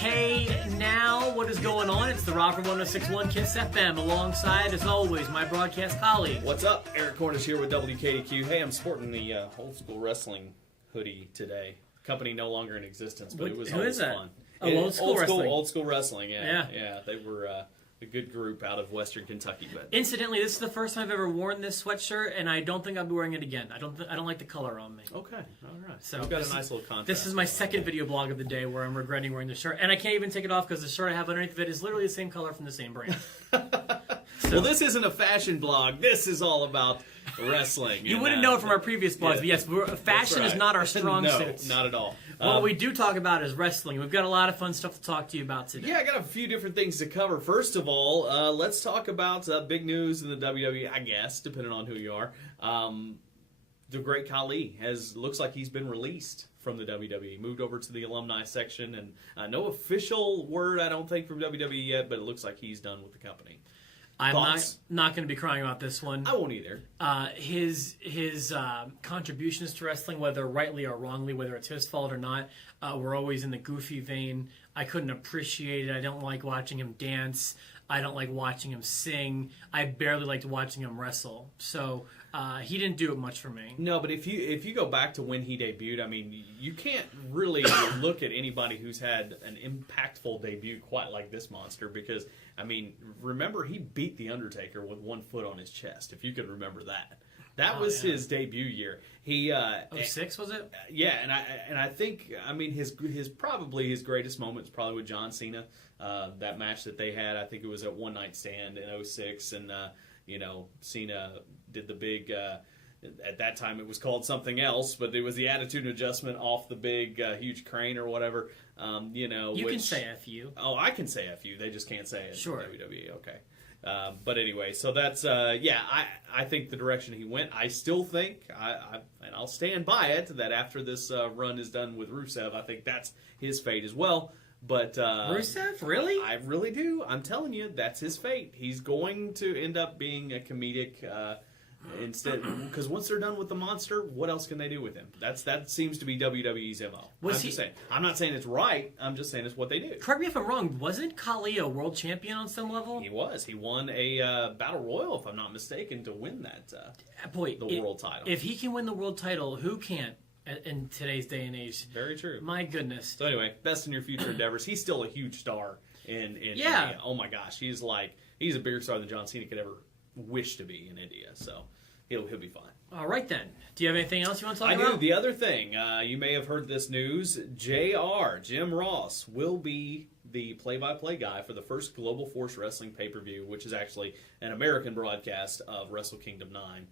Hey, now, what is going on? It's the Rocker 1061 Kiss FM, alongside, as always, my broadcast colleague. What's up? Eric Cornish here with WKDQ. Hey, I'm sporting the old school wrestling hoodie today. Company no longer in existence, but it was always fun. Oh, old school wrestling. Old school wrestling, yeah. They were a good group out of Western Kentucky. But incidentally, this is the first time I've ever worn this sweatshirt, and I don't think I'll be wearing it again. I don't like the color on me. Okay, all right. So we've got a nice little contrast. This is my second video blog of the day where I'm regretting wearing the shirt, and I can't even take it off because the shirt I have underneath of it is literally the same color from the same brand. Well, this isn't a fashion blog. This is all about wrestling. You wouldn't know it from our previous blogs, but yes, fashion is not our strong suit. No, not at all. What we do talk about is wrestling. We've got a lot of fun stuff to talk to you about today. Yeah, I got a few different things to cover. First of all, let's talk about big news in the WWE, I guess, depending on who you are. The great Khali looks like he's been released from the WWE, moved over to the alumni section, and no official word, I don't think, from WWE yet, but it looks like he's done with the company. I'm not going to be crying about this one. I won't either. His contributions to wrestling, whether rightly or wrongly, whether it's his fault or not, were always in the goofy vein. I couldn't appreciate it. I don't like watching him dance. I don't like watching him sing. I barely liked watching him wrestle. So he didn't do it much for me. No, but if you go back to when he debuted, I mean, you can't really look at anybody who's had an impactful debut quite like this monster because, I mean, remember he beat The Undertaker with one foot on his chest, if you could remember that. That was his debut year. He 06 was it? Yeah, and I think, I mean, his probably his greatest moment is probably with John Cena. That match that they had, I think it was at One Night Stand in 06, and Cena did the big. At that time, it was called something else, but it was the attitude adjustment off the big, huge crane or whatever. You can say FU. Oh, I can say FU. They just can't say it. Sure. In WWE. Okay. But anyway, so that's I think the direction he went. I still think and I'll stand by it that after this run is done with Rusev, I think that's his fate as well. But Rusev, really? I really do. I'm telling you, that's his fate. He's going to end up being a comedic instead, because once they're done with the monster, what else can they do with him? That seems to be WWE's MO. Just saying. I'm not saying it's right. I'm just saying it's what they do. Correct me if I'm wrong. Wasn't Khali a world champion on some level? He was. He won a battle royal, if I'm not mistaken, to win that the world title. If he can win the world title, who can't in today's day and age? Very true. My goodness. So anyway, best in your future endeavors. He's still a huge star in India. Oh my gosh, he's a bigger star than John Cena could ever wish to be in India. So he'll be fine. All right then. Do you have anything else you want to talk about? I do. The other thing, you may have heard this news. Jim Ross will be the play-by-play guy for the first Global Force Wrestling pay-per-view, which is actually an American broadcast of Wrestle Kingdom 9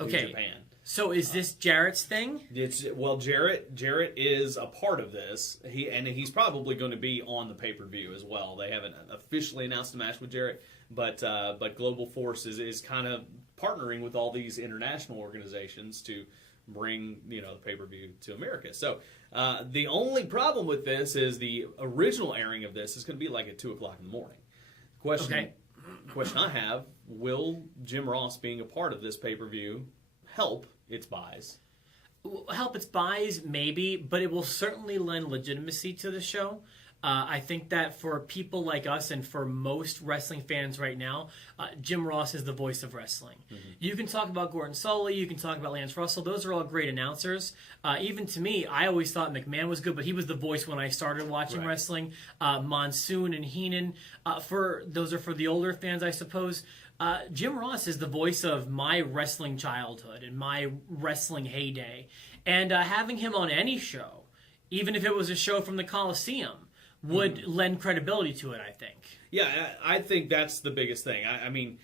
in Japan. So is this Jarrett's thing? Jarrett is a part of this. He's probably going to be on the pay-per-view as well. They haven't officially announced a match with Jarrett, but Global Force is kind of partnering with all these international organizations to bring the pay-per-view to America. So the only problem with this is the original airing of this is going to be like at 2:00 in the morning. Question I have: will Jim Ross being a part of this pay-per-view help its buys? Help its buys, maybe, but it will certainly lend legitimacy to the show. I think that for people like us and for most wrestling fans right now, Jim Ross is the voice of wrestling. Mm-hmm. You can talk about Gordon Sully, you can talk about Lance Russell. Those are all great announcers. Even to me, I always thought McMahon was good, but he was the voice when I started watching wrestling. Monsoon and Heenan, those are for the older fans, I suppose. Jim Ross is the voice of my wrestling childhood and my wrestling heyday. And having him on any show, even if it was a show from the Coliseum, would lend credibility to it, I think. Yeah, I think that's the biggest thing. I mean,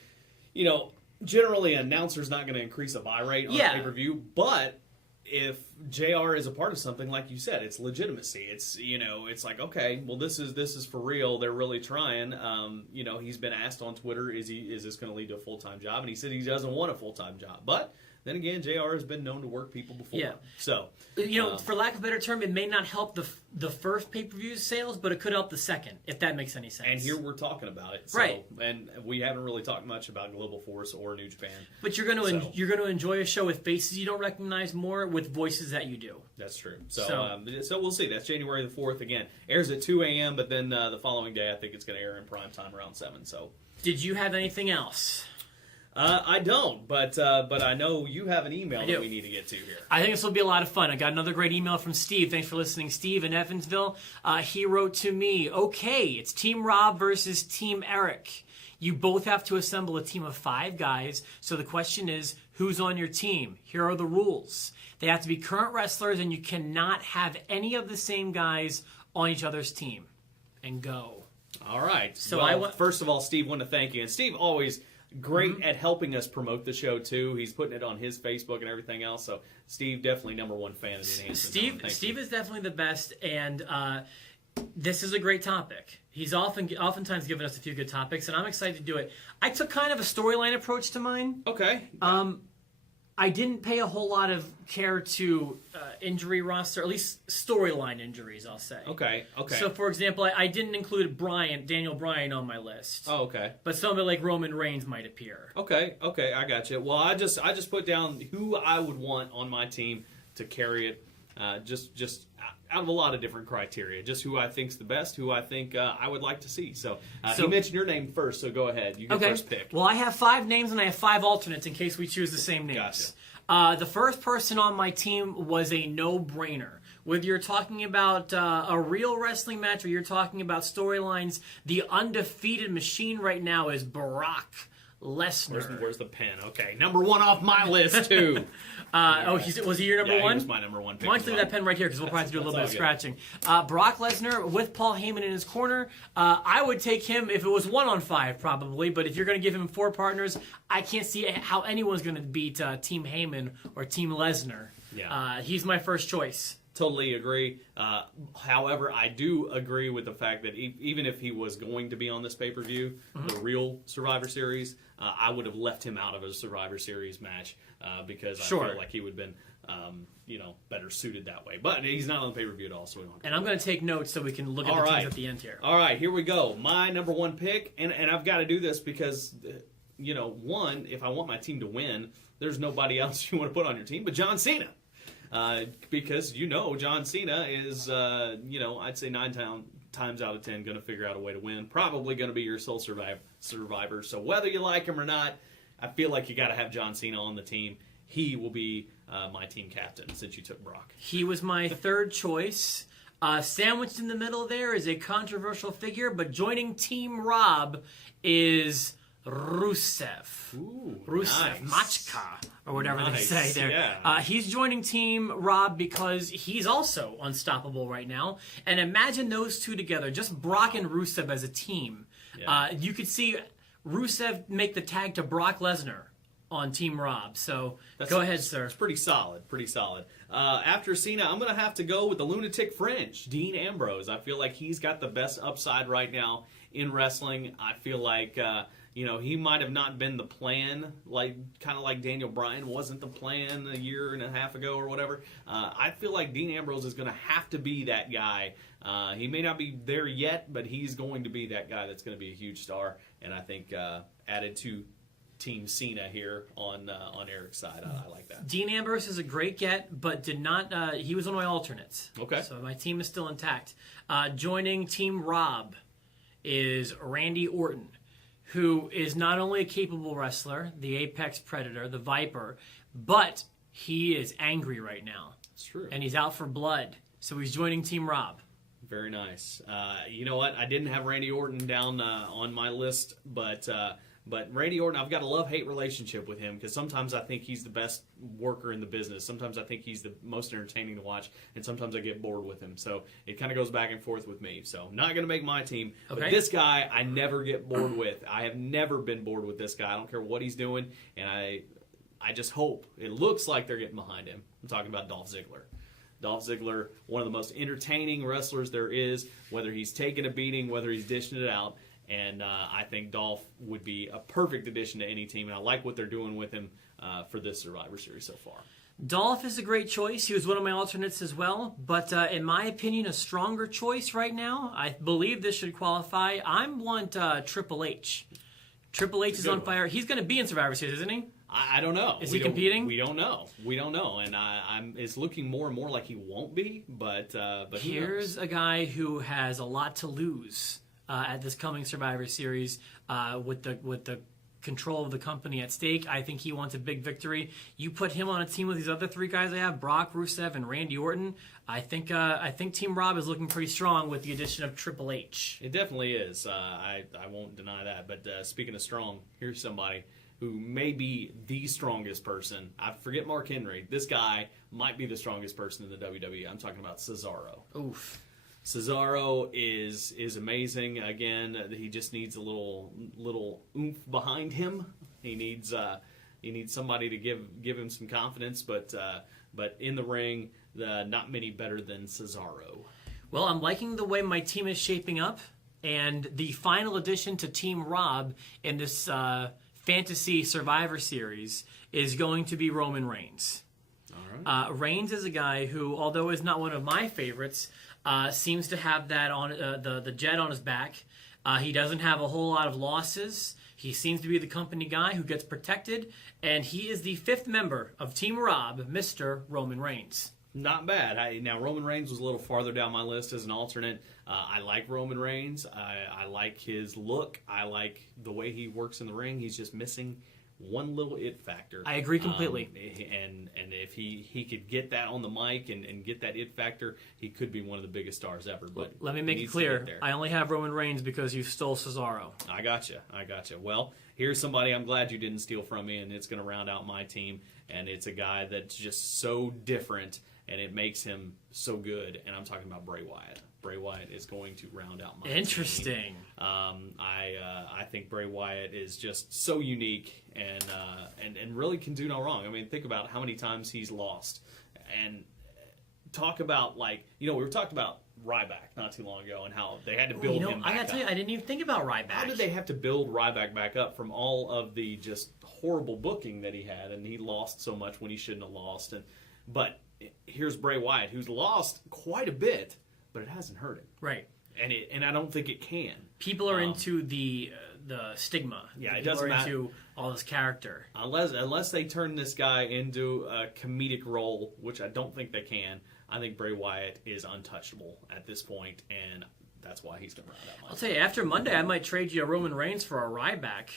generally an announcer's not going to increase a buy rate on a pay-per-view, but if JR is a part of something, like you said, it's legitimacy. It's it's like, okay, well this is for real. They're really trying. He's been asked on Twitter, is this going to lead to a full-time job? And he said he doesn't want a full-time job, but then again, JR has been known to work people before. Yeah. So, for lack of a better term, it may not help the first pay-per-view sales, but it could help the second, if that makes any sense. and here we're talking about it. So, Right. And we haven't really talked much about Global Force or New Japan. But you're going to enjoy a show with faces you don't recognize more with voices that you do. That's true. So we'll see. That's January the 4th. Again, airs at 2 a.m., but then the following day, I think it's going to air in prime time around 7. So, Did you have anything else? I don't, but I know you have an email that we need to get to here. I think this will be a lot of fun. I got another great email from Steve. Thanks for listening, Steve in Evansville. He wrote to me, okay, it's Team Rob versus Team Eric. You both have to assemble a team of 5 guys, so the question is, who's on your team? Here are the rules. They have to be current wrestlers, and you cannot have any of the same guys on each other's team. And go. All right. So first of all, Steve, want to thank you. And Steve always great at helping us promote the show, too. He's putting it on his Facebook and everything else. So, Steve, definitely number 1 fan of the Enhancement. Steve is definitely the best, and this is a great topic. He's oftentimes given us a few good topics, and I'm excited to do it. I took kind of a storyline approach to mine. Okay. I didn't pay a whole lot of care to injury roster, at least storyline injuries, I'll say. Okay. So, for example, I didn't include Daniel Bryan on my list. Oh, okay. But somebody like Roman Reigns might appear. Okay, I got you. Well, I just put down who I would want on my team to carry it, just out of a lot of different criteria. Just who I think's the best, who I think I would like to see. So, you mentioned your name first, so go ahead. You get first pick. Well, I have 5 names and I have 5 alternates in case we choose the same names. Gotcha. The first person on my team was a no-brainer. Whether you're talking about a real wrestling match or you're talking about storylines, the undefeated machine right now is Brock Lesnar. Where's the pen? Okay, number 1 off my list too. Was he your number 1? He was my number 1 pick. Why don't you leave that pen right here because we'll probably have to do a little bit of scratching. Brock Lesnar with Paul Heyman in his corner. I would take him if it was 1 on 5 probably, but if you're going to give him 4 partners, I can't see how anyone's going to beat Team Heyman or Team Lesnar. Yeah. He's my first choice. Totally agree. However, I do agree with the fact that even if he was going to be on this pay-per-view, the real Survivor Series, I would have left him out of a Survivor Series match because I feel like he would have been, better suited that way. But he's not on the pay-per-view at all, so we don't. And I'm going to take notes so we can look at the teams at the end here. All right, here we go. My number 1 pick, and I've got to do this because, one, if I want my team to win, there's nobody else you want to put on your team but John Cena. Because John Cena is, I'd say 9 times out of 10 going to figure out a way to win. Probably going to be your sole survivor. So whether you like him or not, I feel like you got to have John Cena on the team. He will be my team captain since you took Brock. He was my 3rd choice. Sandwiched in the middle there is a controversial figure, but joining Team Rob is Rusev. Ooh, Rusev, nice. Machka, or whatever they say there. Yeah. He's joining Team Rob because he's also unstoppable right now. And imagine those two together, just Brock and Rusev as a team. Yeah. You could see Rusev make the tag to Brock Lesnar on Team Rob. So go ahead, sir. It's pretty solid. After Cena, I'm going to have to go with the Lunatic Fringe, Dean Ambrose. I feel like he's got the best upside right now in wrestling. I feel like he might have not been the plan, kind of like Daniel Bryan wasn't the plan a year and a half ago or whatever. I feel like Dean Ambrose is going to have to be that guy. He may not be there yet, but he's going to be that guy that's going to be a huge star. And I think added to Team Cena here on Eric's side, I like that. Dean Ambrose is a great get, but did not. He was one of my alternates. Okay. So my team is still intact. Joining Team Rob is Randy Orton, who is not only a capable wrestler, the Apex Predator, the Viper, but he is angry right now. That's true. And he's out for blood. So he's joining Team Rob. Very nice. You know what? I didn't have Randy Orton down on my list, but Randy Orton, I've got a love-hate relationship with him because sometimes I think he's the best worker in the business. Sometimes I think he's the most entertaining to watch, and sometimes I get bored with him. So it kind of goes back and forth with me. So not going to make my team. Okay. But this guy I never get bored with. I have never been bored with this guy. I don't care what he's doing, and I just hope. It looks like they're getting behind him. I'm talking about Dolph Ziggler. Dolph Ziggler, one of the most entertaining wrestlers there is, whether he's taking a beating, whether he's dishing it out. And I think Dolph would be a perfect addition to any team, and I like what they're doing with him for this Survivor Series so far. Dolph is a great choice. He was one of my alternates as well. But in my opinion, a stronger choice right now, I believe this should qualify. I want Triple H. Triple H is on fire. He's going to be in Survivor Series, isn't he? I don't know. Is he competing? We don't know. And it's looking more and more like he won't be. But here's a guy who has a lot to lose at this coming Survivor Series with the control of the company at stake. I think he wants a big victory. You put him on a team with these other three guys I have, Brock, Rusev, and Randy Orton. I think Team Rob is looking pretty strong with the addition of Triple H. It definitely is. I won't deny that. But speaking of strong, here's somebody who may be the strongest person. I forget Mark Henry. This guy might be the strongest person in the WWE. I'm talking about Cesaro. Oof. Cesaro is amazing. Again, he just needs a little oomph behind him. He needs somebody to give him some confidence. But in the ring, not many better than Cesaro. Well, I'm liking the way my team is shaping up, and the final addition to Team Rob in this Fantasy Survivor Series is going to be Roman Reigns. All right. Reigns is a guy who, although is not one of my favorites, seems to have that on the jet on his back. He doesn't have a whole lot of losses. He seems to be the company guy who gets protected, and he is the 5th member of Team Rob, Mr. Roman Reigns. Not bad. Now, Roman Reigns was a little farther down my list as an alternate. I like Roman Reigns. I like his look. I like the way he works in the ring. He's just missing one little it factor. I agree completely. And if he could get that on the mic and get that it factor, he could be one of the biggest stars ever. But let me make it clear. I only have Roman Reigns because you stole Cesaro. I gotcha. Well, here's somebody I'm glad you didn't steal from me, and it's going to round out my team. And it's a guy that's just so different, and it makes him so good. And I'm talking about Bray Wyatt. Bray Wyatt is going to round out my Interesting. team. I think Bray Wyatt is just so unique and really can do no wrong. I mean, think about how many times he's lost. And talk about, we were talking about Ryback not too long ago and how they had to build him back I gotta tell you, I didn't even think about Ryback. How did they have to build Ryback back up from all of the just horrible booking that he had, and he lost so much when he shouldn't have lost. But here's Bray Wyatt, who's lost quite a bit, but it hasn't hurt him. Right. And I don't think it can. People are into the stigma. Yeah, it People doesn't are matter. into all this character. Unless they turn this guy into a comedic role, which I don't think they can, I think Bray Wyatt is untouchable at this point, and that's why he's going to round out my I'll tell you, after Monday, I might trade you a Roman Reigns for a Ryback.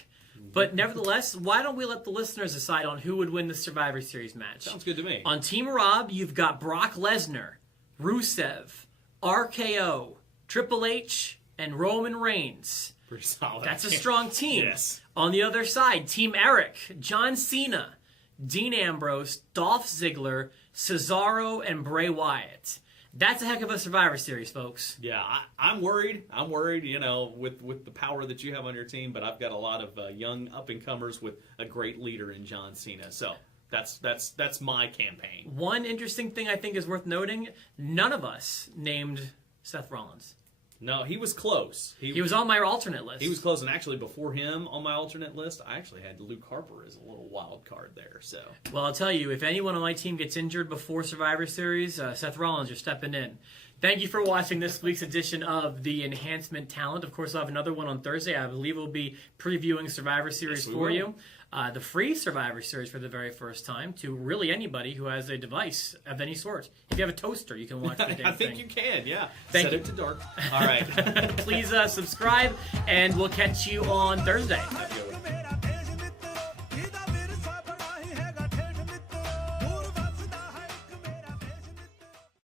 But nevertheless, why don't we let the listeners decide on who would win the Survivor Series match? Sounds good to me. On Team Rob, you've got Brock Lesnar, Rusev, RKO, Triple H, and Roman Reigns. Pretty solid. That's a strong team. Yes. On the other side, Team Eric, John Cena, Dean Ambrose, Dolph Ziggler, Cesaro, and Bray Wyatt. That's a heck of a Survivor Series, folks. Yeah, I'm worried. I'm worried, with the power that you have on your team, but I've got a lot of young up-and-comers with a great leader in John Cena. So that's my campaign. One interesting thing I think is worth noting, none of us named Seth Rollins. No, he was close. He was on my alternate list. He was close, and actually before him on my alternate list, I actually had Luke Harper as a little wild card there. So, well, I'll tell you, if anyone on my team gets injured before Survivor Series, Seth Rollins, you're stepping in. Thank you for watching this week's edition of the Enhancement Talent. Of course, I'll have another one on Thursday. I believe we'll be previewing Survivor Series for you. The free Survivor Series for the very first time to really anybody who has a device of any sort. If you have a toaster, you can watch the damn thing. I think you can, yeah. Thank Set you. it to dark. All right. Please subscribe, and we'll catch you on Thursday. Have a good one.